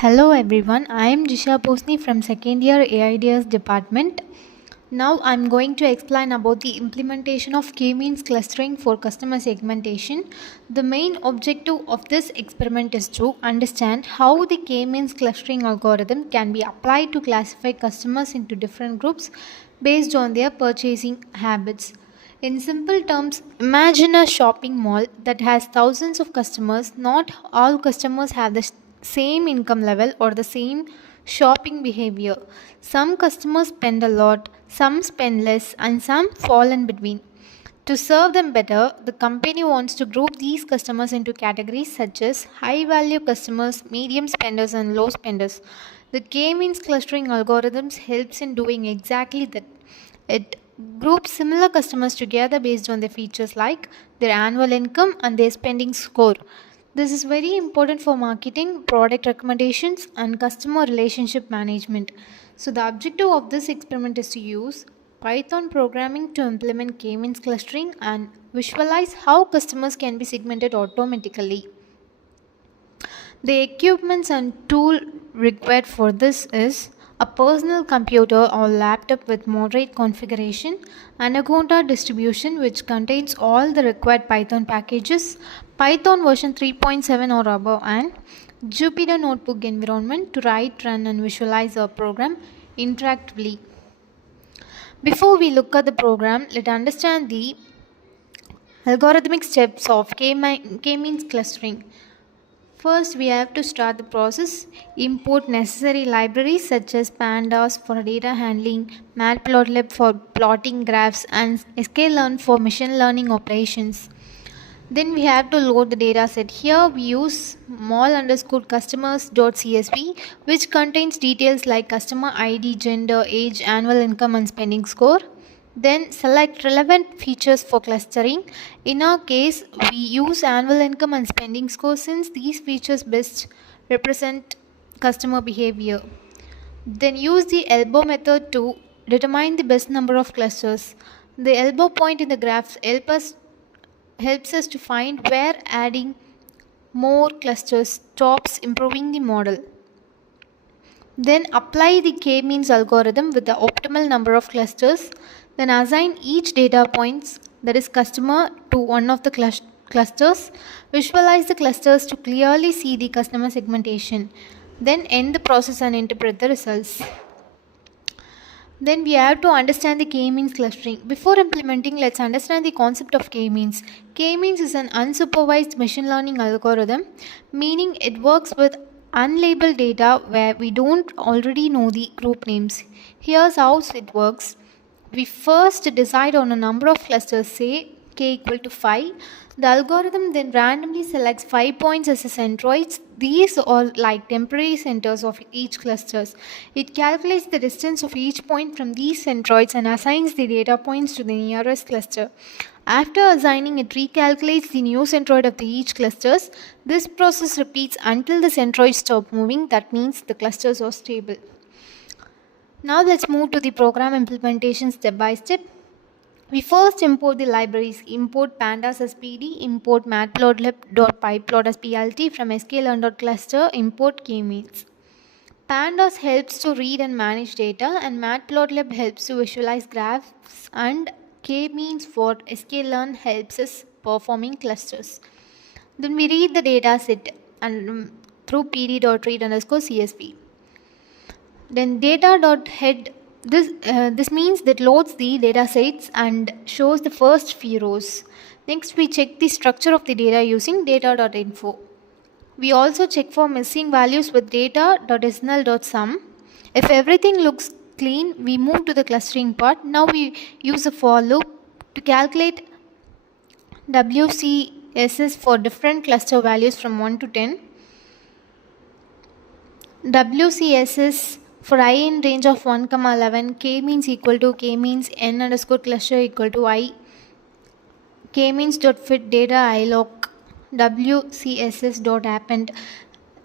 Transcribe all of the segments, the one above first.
Hello everyone, I am Jisha Posni from second year AIDS department. Now I'm going to explain about the implementation of k-means clustering for customer segmentation. The main objective of this experiment is to understand how the k-means clustering algorithm can be applied to classify customers into different groups based on their purchasing habits. In simple terms, imagine a shopping mall that has thousands of customers. Not all customers have the same income level or the same shopping behavior. Some customers spend a lot, some spend less, and some fall in between. To serve them better, the company wants to group these customers into categories such as high value customers, medium spenders, and low spenders. The K-means clustering algorithms helps in doing exactly that. It groups similar customers together based on their features like their annual income and their spending score. This is very important for marketing, product recommendations, and customer relationship management. So, the objective of this experiment is to use Python programming to implement k-means clustering and visualize how customers can be segmented automatically. The equipments and tool required for this is a personal computer or laptop with moderate configuration, Anaconda distribution which contains all the required Python packages, Python version 3.7 or above, and Jupyter Notebook environment to write, run, and visualize our program interactively. Before we look at the program, let's understand the algorithmic steps of k-means clustering. First, we have to start the process. Import necessary libraries such as pandas for data handling, matplotlib for plotting graphs, and sklearn for machine learning operations. Then we have to load the data set. Here we use mall_customers.csv, which contains details like customer ID, gender, age, annual income, and spending score. Then select relevant features for clustering. In our case, we use annual income and spending score since these features best represent customer behavior. Then use the elbow method to determine the best number of clusters. The elbow point in the graph helps us to find where adding more clusters stops improving the model. Then apply the k-means algorithm with the optimal number of clusters. Then assign each data points, that is customer, to one of the clusters. Visualize the clusters to clearly see the customer segmentation. Then end the process and interpret the results. Then we have to understand the k-means clustering. Before implementing, let's understand the concept of k-means. K-means is an unsupervised machine learning algorithm, meaning it works with unlabeled data where we don't already know the group names. Here's how it works. We first decide on a number of clusters, say k equal to 5. The algorithm then randomly selects 5 points as centroids. These are like temporary centers of each cluster. It calculates the distance of each point from these centroids and assigns the data points to the nearest cluster. After assigning, it recalculates the new centroid of each cluster. This process repeats until the centroids stop moving. That means the clusters are stable. Now let's move to the program implementation step by step. We first import the libraries. Import pandas as pd, import matplotlib.pyplot as plt from sklearn.cluster, import k-means. Pandas helps to read and manage data, and matplotlib helps to visualize graphs, and k-means for sklearn helps us performing clusters. Then we read the data set and through pd.read_csv. Then data.head, this means that loads the data sets and shows the first few rows. Next, we check the structure of the data using data.info. We also check for missing values with data.snl.sum. If everything looks clean, we move to the clustering part. Now we use a for loop to calculate WCSS for different cluster values from 1 to 10. WCSS for I in range of 1, 11, k-means equal to k-means n_cluster equal to I, k-means.fit data iloc, WCSS.append.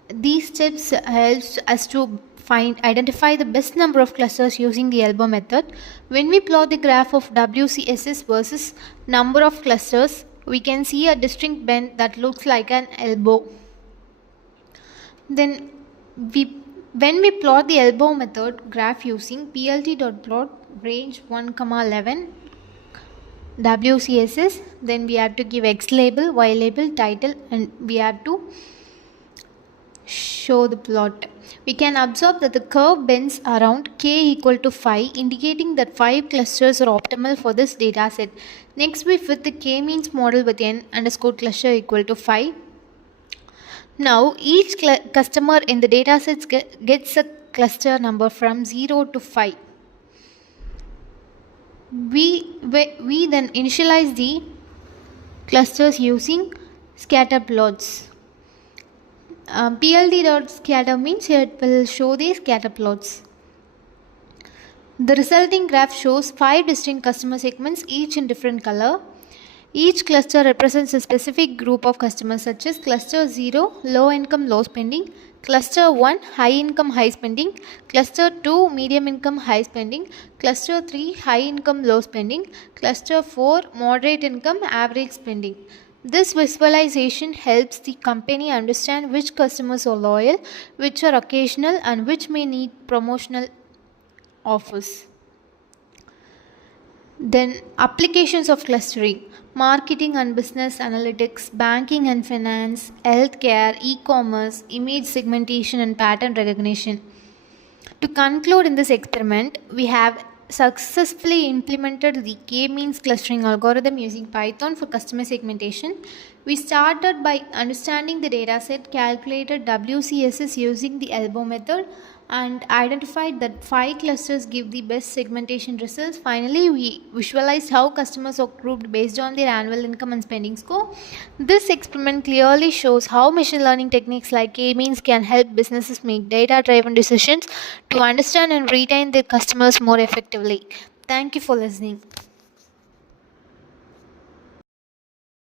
These steps helps us to identify the best number of clusters using the elbow method. When we plot the graph of WCSS versus number of clusters, we can see a distinct bend that looks like an elbow. Then we when we plot the elbow method graph using plt.plot range 1 comma 11 WCSS, then we have to give X label, Y label, title, and we have to show the plot. We can observe that the curve bends around k equal to 5, indicating that 5 clusters are optimal for this data set. Next, we fit the k-means model with n underscore cluster equal to 5. Now, each customer in the data sets gets a cluster number from 0 to 5. We then initialize the clusters using scatter plots. PLD.scatter means it will show the scatter plots. The resulting graph shows 5 distinct customer segments, each in different color. Each cluster represents a specific group of customers such as cluster 0 low income low spending, cluster 1 high income high spending, cluster 2 medium income high spending, cluster 3 high income low spending, cluster 4 moderate income average spending. This visualization helps the company understand which customers are loyal, which are occasional, and which may need promotional offers. Then applications of clustering: marketing and business analytics, banking and finance, healthcare, e-commerce, image segmentation and pattern recognition. To conclude in this experiment, we have successfully implemented the k-means clustering algorithm using Python for customer segmentation. We started by understanding the dataset, calculated WCSS using the elbow method, and identified that 5 clusters give the best segmentation results. Finally, we visualized how customers are grouped based on their annual income and spending score. This experiment clearly shows how machine learning techniques like k-means can help businesses make data-driven decisions to understand and retain their customers more effectively. Thank you for listening.